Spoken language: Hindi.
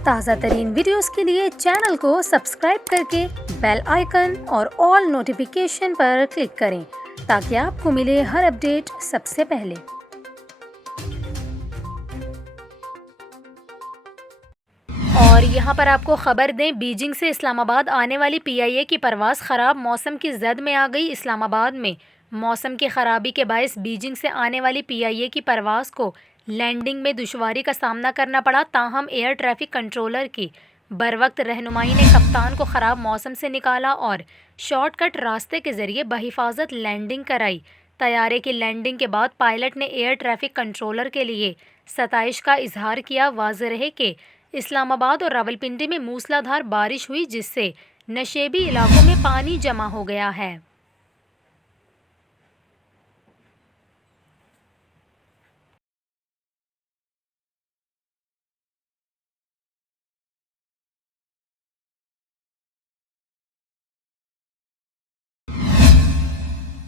ताज़ा तरीन वीडियोस के लिए चैनल को सब्सक्राइब करके बेल आइकन और ऑल नोटिफिकेशन पर क्लिक करें ताकि आपको मिले हर अपडेट सबसे पहले। और यहाँ पर आपको खबर दें, बीजिंग से इस्लामाबाद आने वाली पीआईए की परवाज़ ख़राब मौसम की जद में आ गई। इस्लामाबाद में मौसम की खराबी के बायस बीजिंग से आने वाली पीआईए की परवाज़ को लैंडिंग में दुश्वारी का सामना करना पड़ा। ताहम एयर ट्रैफिक कंट्रोलर की बरवक्त रहनुमाई ने कप्तान को ख़राब मौसम से निकाला और शॉर्टकट रास्ते के ज़रिए बहिफाजत लैंडिंग कराई। तैयारे की लैंडिंग के बाद पायलट ने एयर ट्रैफिक कंट्रोलर के लिए सताइश का इजहार किया। वाज़ेह रहे कि इस्लामाबाद और रावलपिंडी में मूसलाधार बारिश हुई, जिससे नशेबी इलाकों में पानी जमा हो गया है।